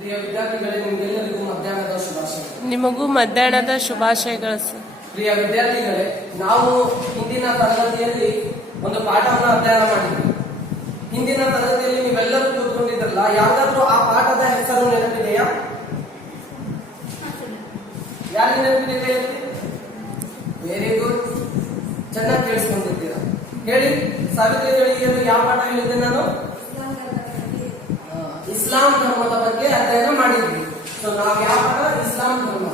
ಪ್ರಿಯ ವಿದ್ಯಾರ್ಥಿಗಳೇ, ನಿಮಗೆಲ್ಲರಿಗೂ ಮಧ್ಯಾಹ್ನದ ಶುಭಾಶಯಗಳು. ನಿಮಗೂ ಮಧ್ಯಾಹ್ನದ ಶುಭಾಶಯಗಳು ಸರ್. ಪ್ರಿಯ ವಿದ್ಯಾರ್ಥಿಗಳೇ, ನಾವು ಹಿಂದಿನ ತರಗತಿಯಲ್ಲಿ ಒಂದು ಪಾಠವನ್ನು ಅಧ್ಯಯನ ಮಾಡಿದ್ವಿ. ಹಿಂದಿನ ತರಗತಿಯಲ್ಲಿ ನೀವೆಲ್ಲರೂ ಕೂತ್ಕೊಂಡಿದ್ರಲ್ಲ, ಯಾವ್ದಾದ್ರೂ ಆ ಪಾಠದ ಹೆಸರು ನೆನಪಿದೆಯಾ? ಯಾರಿಗೆ ನೆನಪಿದೆ? ವೆರಿ ಗುಡ್, ಚೆನ್ನಾಗಿ ಕೇಳಿಸ್ಕೊಂಡಿದ್ದೀರಾ. ಹೇಳಿ, ಸಾವಿತ್ರಿ ಗಳಿಗೆ ಯಾವ ಪಾಠ ಹೇಳಿದ್ದೆ ನಾನು? ಇಸ್ಲಾಂ ಧರ್ಮದ ಬಗ್ಗೆ ಅಧ್ಯಯನ ಮಾಡಿದ್ವಿ. ಸೊ ನಾವು ಯಾವ ಪಾಠ? ಇಸ್ಲಾಂ ಧರ್ಮ.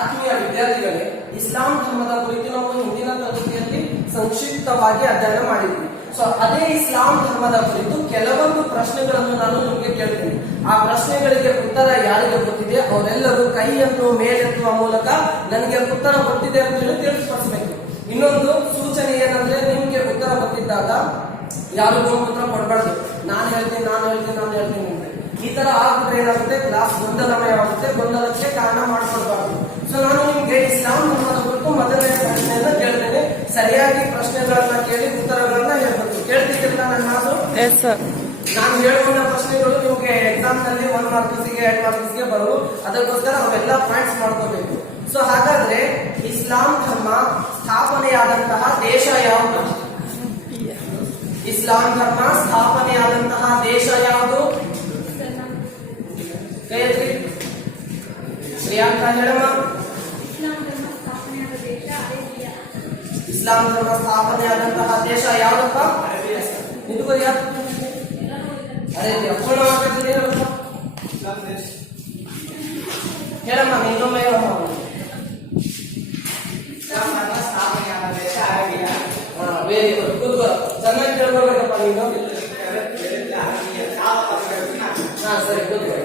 ಆತ್ಮೀಯ ವಿದ್ಯಾರ್ಥಿಗಳೇ, ಇಸ್ಲಾಂ ಧರ್ಮದ ಕುರಿತು ನಾವು ಹಿಂದಿನ ತರಗತಿಯಲ್ಲಿ ಸಂಕ್ಷಿಪ್ತವಾಗಿ ಅಧ್ಯಯನ ಮಾಡಿದ್ವಿ. ಸೊ ಅದೇ ಇಸ್ಲಾಂ ಧರ್ಮದ ಕುರಿತು ಕೆಲವೊಂದು ಪ್ರಶ್ನೆಗಳನ್ನು ನಾನು ನಿಮಗೆ ಕೇಳ್ತೀನಿ. ಆ ಪ್ರಶ್ನೆಗಳಿಗೆ ಉತ್ತರ ಯಾರಿಗೆ ಗೊತ್ತಿದೆ ಅವರೆಲ್ಲರೂ ಕೈಯನ್ನು ಮೇಲೆತ್ತುವ ಮೂಲಕ ನನಗೆ ಉತ್ತರ ಗೊತ್ತಿದೆ ಅಂತ ಹೇಳಿ ತಿಳಿಸ್ಪಡಿಸಬೇಕು. ಇನ್ನೊಂದು ಸೂಚನೆ ಏನಂದ್ರೆ, ನಿಮ್ಗೆ ಉತ್ತರ ಗೊತ್ತಿದ್ದಾಗ ಯಾರಿಗೂ ಉತ್ತರ ಕೊಡಬಾರ್ದು. ನಾನು ಹೇಳ್ತೀನಿ ಅಂತ ಈ ತರ ಆಗ್ಬಿಟ್ರೆ ಏನಾಗುತ್ತೆ, ಕ್ಲಾಸ್ ಗೊಂದಲಮಯವಾಗುತ್ತೆ. ಗೊಂದಲಕ್ಕೆ ಕಾರಣ ಮಾಡ್ಕೊಡ್ಬಾರ್ದು. ಸೊ ನಾನು ನಿಮ್ಗೆ ಇಸ್ಲಾಂ ಧರ್ಮದ ಕುರಿತು ಮೊದಲನೇ ಪ್ರಶ್ನೆಯನ್ನ ಕೇಳ್ತೇನೆ. ಸರಿಯಾಗಿ ಪ್ರಶ್ನೆಗಳನ್ನ ಕೇಳಿ ಉತ್ತರಗಳನ್ನ ಹೇಳ್ಬೇಕು. ಕೇಳ್ತಿದ್ದಿಲ್ಲ ನನ್ನ ಮಾತು? ನಾನು ಹೇಳುವಂತ ಪ್ರಶ್ನೆಗಳು ನಿಮ್ಗೆ ಎಕ್ಸಾಮ್ ನಲ್ಲಿ 1 ಮಾರ್ಕ್ಸ್ಗೆ 2 ಮಾರ್ಕ್ಸ್ಗೆ ಬರುವ, ಅದಕ್ಕೋಸ್ಕರ ಅವೆಲ್ಲ ಪಾಯಿಂಟ್ಸ್ ಮಾಡ್ಕೋಬೇಕು. ಸೊ ಹಾಗಾದ್ರೆ ಇಸ್ಲಾಂ ಧರ್ಮ ಸ್ಥಾಪನೆಯಾದಂತಹ ದೇಶ ಯಾವುದು? ಇಸ್ಲಾಂ ಧರ್ಮ ಸ್ಥಾಪನೆಯಾದಂತಹ ದೇಶ ಯಾವುದು? ಕೈಯತ್ರಿ ಪ್ರಿಯಾಂಕಾ ಹೇಳಮ್ಮ. ಇಸ್ಲಾಂ ಧರ್ಮ ಸ್ಥಾಪನೆಯಾದಂತಹ ದೇಶ ಯಾವ್ದಪ್ಪ? ನಿಂತ್ಕೋದ್ಯಾ? ಅರೇಬಿಯಾ. ಪೂರ್ಣ ಮಾತಾಡ್ತೀನಿ ಹೇಳಮ್ಮ, ಇನ್ನೊಮ್ಮೆ ಹೇಳಮ್ಮ. ವೆರಿ ಗುಡ್, ಕೂತ್ಕೋ. ಚೆನ್ನಾಗಿ ಕೇಳ್ಕೊಳ್ಬೇಕಪ್ಪ ನೀನು. ಸರಿ, ಕೂತ್ಕೋ.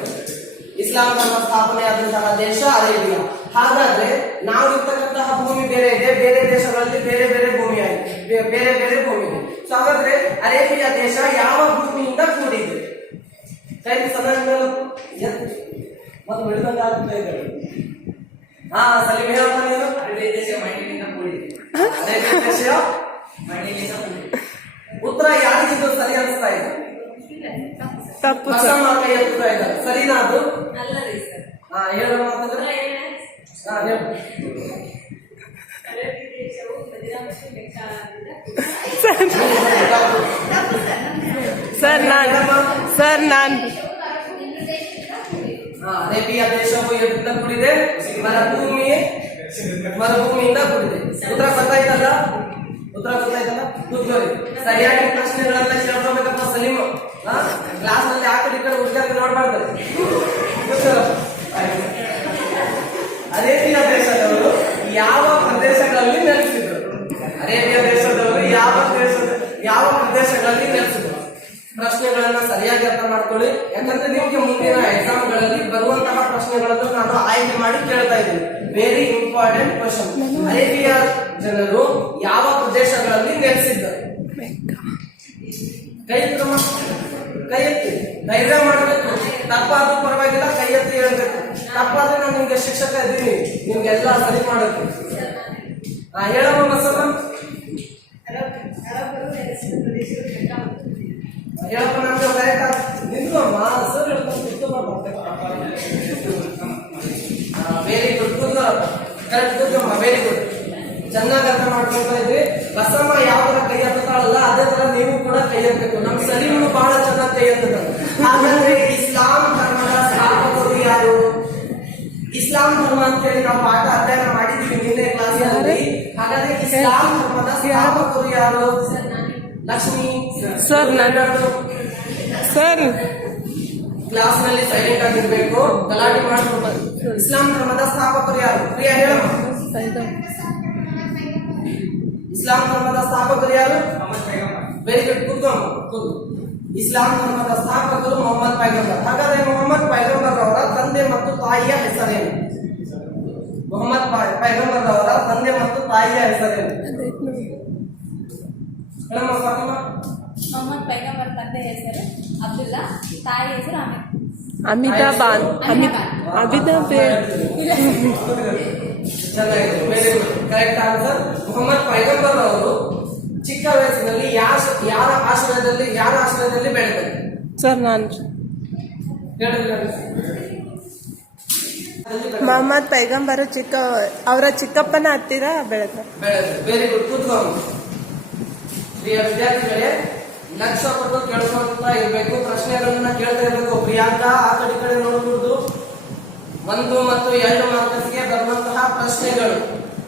ಇಸ್ಲಾಂ ಧರ್ಮ ಸ್ಥಾಪನೆಯಾದಂತಹ ದೇಶ ಅರೇಬಿಯಾ. ಹಾಗಾದ್ರೆ ನಾವು ಇರ್ತಕ್ಕಂತಹ ಭೂಮಿ ಬೇರೆ ಇದೆ, ಬೇರೆ ದೇಶಗಳಲ್ಲಿ ಬೇರೆ ಬೇರೆ ಭೂಮಿ ಆಗಿದೆ, ಬೇರೆ ಬೇರೆ ಭೂಮಿ ಇದೆ. ಸೊ ಹಾಗಾದ್ರೆ ಅರೇಬಿಯಾ ದೇಶ ಯಾವ ಭೂಮಿಯಿಂದ ಕೂಡಿದೆ? ಕೈ ಸದನ ಮತ್ತು ಬೆಳೆದಂಗಾಗುತ್ತೆ. ಸಲೀಂ ಹೇಳಪ್ಪ ನೀನು. ಅರೇಬಿಯಾ ದೇಶ ಮಣ್ಣಿನಿಂದ ಕೂಡಿದೆ. ಅರೇಬಿಯಾ ದೇಶ ಮಣ್ಣಿನಿಂದ ಕೂಡಿದೆ. ಉತ್ತರ ಯಾರಿಗಿದು ಸರಿ ಅನಿಸ್ತಾ ಇದೆ? ತಪ್ಪು. ಕೈ ಎತ್ತಾ ಇದ್ದಾರೆ. ಸರಿನಾ ಅದು? ಹೇಳೋ ಮಾತಂದ್ರೆ ಅರೇಬಿಯಾ ದೇಶವು ಎಲ್ಲಿಂದ ಕೂಡಿದೆ? ಮರುಭೂಮಿಯಿಂದ ಕೂಡಿದೆ. ಉತ್ತರ ಗೊತ್ತಾಯ್ತಲ್ಲ? ಕೂತ್ಕೊಳ್ಳಿ. ಸರಿಯಾಗಿ ಪ್ರಶ್ನೆಗಳನ್ನ ಕೇಳ್ಕೋಬೇಕಪ್ಪ ಸಲೀಂ. ಕ್ಲಾಸ್ ನಲ್ಲಿ ಆ ಕಡೆ ಈ ಕಡೆ ಹುಡುಗರಿಗೆ ನೋಡ್ಬಾರ್ದು. ಅರೇಬಿಯಾ ದೇಶದವರು ಯಾವ ಪ್ರದೇಶಗಳಲ್ಲಿ ನೆಲೆಸಿದ್ರು? ಅರೇಬಿಯಾ ದೇಶದವರು ಯಾವ ಪ್ರದೇಶಗಳಲ್ಲಿ ನೆಲೆಸಿದ್ರು? ಪ್ರಶ್ನೆಗಳನ್ನ ಸರಿಯಾಗಿ ಅರ್ಥ ಮಾಡ್ಕೊಳ್ಳಿ. ಯಾಕಂದ್ರೆ ನಿಮ್ಗೆ ಮುಂದಿನ ಎಕ್ಸಾಮ್ಗಳಲ್ಲಿ ಬರುವಂತಹ ಪ್ರಶ್ನೆಗಳನ್ನು ನಾನು ಆಯ್ಕೆ ಮಾಡಿ ಕೇಳ್ತಾ ಇದ್ದೀನಿ. Very important question. ಅರೇಬಿಯಾ ಜನರು ಯಾವ ಪ್ರದೇಶಗಳಲ್ಲಿ ನೆಲೆಸಿದ್ದರು? ಕೈ ಎತ್ತಿ ಧೈರ್ಯ ಮಾಡಬೇಕು. ತಪ್ಪಾದ್ರೂ ಪರವಾಗಿಲ್ಲ, ಕೈ ಎತ್ತಿ ಹೇಳ್ಬೇಕು. ತಪ್ಪಾದ್ರೆ ನಾನು ನಿಮ್ಗೆ ಶಿಕ್ಷಕ ಇದ್ದೀನಿ, ನಿಮ್ಗೆಲ್ಲ ಸರಿ ಮಾಡಬೇಕು. ಹೇಳಮ್ಮ ಮಸಲ್ಲ. ಹೇಳಪ್ಪ, ನಮ್ಗೆ ನಿಂತ್ಕೊಮ್ಮ ಸರ್ ವೆರಿ ಗುಡ್. ಕರೆಕ್ಟ್ ಕೂತ್ಕೊಮ್ಮ. ವೆರಿ ಗುಡ್, ಚೆನ್ನಾಗಿ ಅರ್ಥ ಮಾಡ್ಕೊಳ್ತಾ ಇದ್ವಿ. ಬಸಮ್ಮ ಯಾವ ತರ ಕೈ ಎತ್ತಾಳಲ್ಲ ಅದೇ ತರ ನೀವು ಕೂಡ ಕೈ ಎತ್ತಬೇಕು. ನಮ್ ಸಲೀಮು ಬಹಳ ಚೆನ್ನಾಗಿ ಕೈ ಎತ್ತದ. ಹಾಗಾದ್ರೆ ಇಸ್ಲಾಂ ಧರ್ಮದ ಸ್ಥಾಪಕರು ಯಾರು? ಇಸ್ಲಾಂ ಧರ್ಮ ಅಂತ ಹೇಳಿ ನಾವು ಪಾಠ ಅಧ್ಯಯನ ಮಾಡಿದ್ವಿ ನಿನ್ನೆ ಕ್ಲಾಸಿನಲ್ಲಿ. ಹಾಗಾದ್ರೆ ಇಸ್ಲಾಂ ಧರ್ಮದ ಸ್ಥಾಪಕರು ಯಾರು? ಲಕ್ಷ್ಮಿ ಸರ್. ಕ್ಲಾಸ್ ನಲ್ಲಿ ಸೈಲೆಂಟ್ ಆಗಿರ್ಬೇಕು, ಗಲಾಟೆ ಮಾಡ್ಕೊಳ್ಬಾರ್ದು. ಇಸ್ಲಾಂ ಧರ್ಮದ ಸ್ಥಾಪಕರು ಯಾರು? ಪ್ರಿಯಾ ಹೇಳಮ್ಮ. ಇಸ್ಲಾಂ ಧರ್ಮದ ಸ್ಥಾಪಕರು ಯಾರು? ವೆರಿ ಗುಡ್, ಕೂತ್ಕೊಂಡು. ಇಸ್ಲಾಂ ಧರ್ಮದ ಸ್ಥಾಪಕರು ಮೊಹಮ್ಮದ್ ಪೈಗಂಬರ್. ಹಾಗಾದ್ರೆ ಮೊಹಮ್ಮದ್ ಪೈಗಂಬರ್ ಅವರ ತಂದೆ ಮತ್ತು ತಾಯಿಯ ಹೆಸರೇನು? ಮೊಹಮ್ಮದ್ ಪೈಗಂಬರ್ ಅವರ ತಂದೆ ಮತ್ತು ತಾಯಿಯ ಹೆಸರೇನು? ಮೊಹಮ್ಮದ್ ಪೈಗಂಬರ್ ತಂದೆ ಹೆಸರು ಅಬ್ದುಲ್ಲಾ, ತಾಯಿ ಹೆಸರು ಅಮಿತಾಬ್. ಚೆನ್ನಾಗಿದೆ, very good, correct answer. Mohammed ಪೈಗಂಬರ್ ಅವರು ಚಿಕ್ಕ ವಯಸ್ಸಿನಲ್ಲಿ ಯಾರ ಆಶ್ರಯದಲ್ಲಿ ಬೆಳೆದರು? ಸರ್ ನಾನು ಮೊಹಮ್ಮದ್ ಪೈಗಂಬರು ಅವರ ಚಿಕ್ಕಪ್ಪನ ಹತ್ತಿರ ಬೆಳೆದ. ವೆರಿ ಗುಡ್, ಕೂತ್ಕೊಂಡು. ಪ್ರಿಯ ವಿದ್ಯಾರ್ಥಿಗಳೇ, ಲಕ್ಷ್ಯ ಕೊಟ್ಟು ಕೇಳ್ಕೊಳ್ತಾ ಇರ್ಬೇಕು, ಪ್ರಶ್ನೆಗಳನ್ನ ಕೇಳ್ತಾ ಇರ್ಬೇಕು. ಪ್ರಿಯಾಂಕಾ ಆ ಕಡೆ ಈ ಕಡೆ ನೋಡ್ಬೋದು. 1 ಮತ್ತು 2 ಮಾರ್ಕ್ಸ್ಗೆ ಬರುವಂತಹ ಪ್ರಶ್ನೆಗಳು,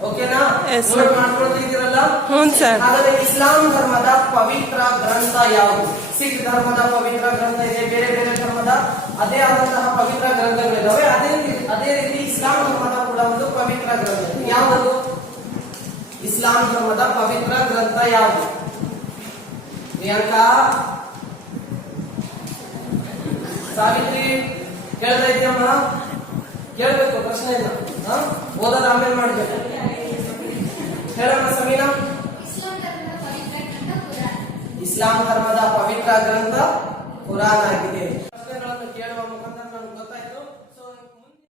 ಓಕೆನಾ? Yes, sir. ನೋಟ್ ಮಾಡ್ಕೊಳ್ತಿದ್ದೀರಲ್ಲ? ಹ್ಞೂ ಸರ್. ಹಾಗಾದ್ರೆ ಇಸ್ಲಾಂ ಧರ್ಮದ ಪವಿತ್ರ ಗ್ರಂಥ ಯಾವುದು? ಸಿಖ್ ಧರ್ಮದ ಪವಿತ್ರ ಗ್ರಂಥ ಇದೆ, ಬೇರೆ ಬೇರೆ ಧರ್ಮದ ಅದೇ ಆದಂತಹ ಪವಿತ್ರ ಗ್ರಂಥಗಳಿದಾವೆ. ಅದೇ ರೀತಿ ಇಸ್ಲಾಂ ಧರ್ಮದ ಕೂಡ ಒಂದು ಪವಿತ್ರ ಗ್ರಂಥ ಇದೆ. ಯಾವುದು ಇಸ್ಲಾಂ ಧರ್ಮದ ಪವಿತ್ರ ಗ್ರಂಥ ಯಾವುದು? ಪ್ರಿಯಾಂಕಾ, ಸಾವಿತ್ರಿ ಕೇಳ್ತಾ ಇದೆಯಮ್ಮ? ಕೇಳ್ಬೇಕು, ಪ್ರಶ್ನೆ ಇಲ್ಲ. ಓದೋದು ಆಮೇಲೆ ಮಾಡ್ಬೇಕು. ಹೇಳಮ್ಮ ಸಮೀನಾ. ಇಸ್ಲಾಂ ಧರ್ಮದ ಪವಿತ್ರ ಗ್ರಂಥ ಕುರಾನ್ ಆಗಿದೆ. ಪ್ರಶ್ನೆಗಳನ್ನು ಕೇಳುವ ಮುಖಾಂತರ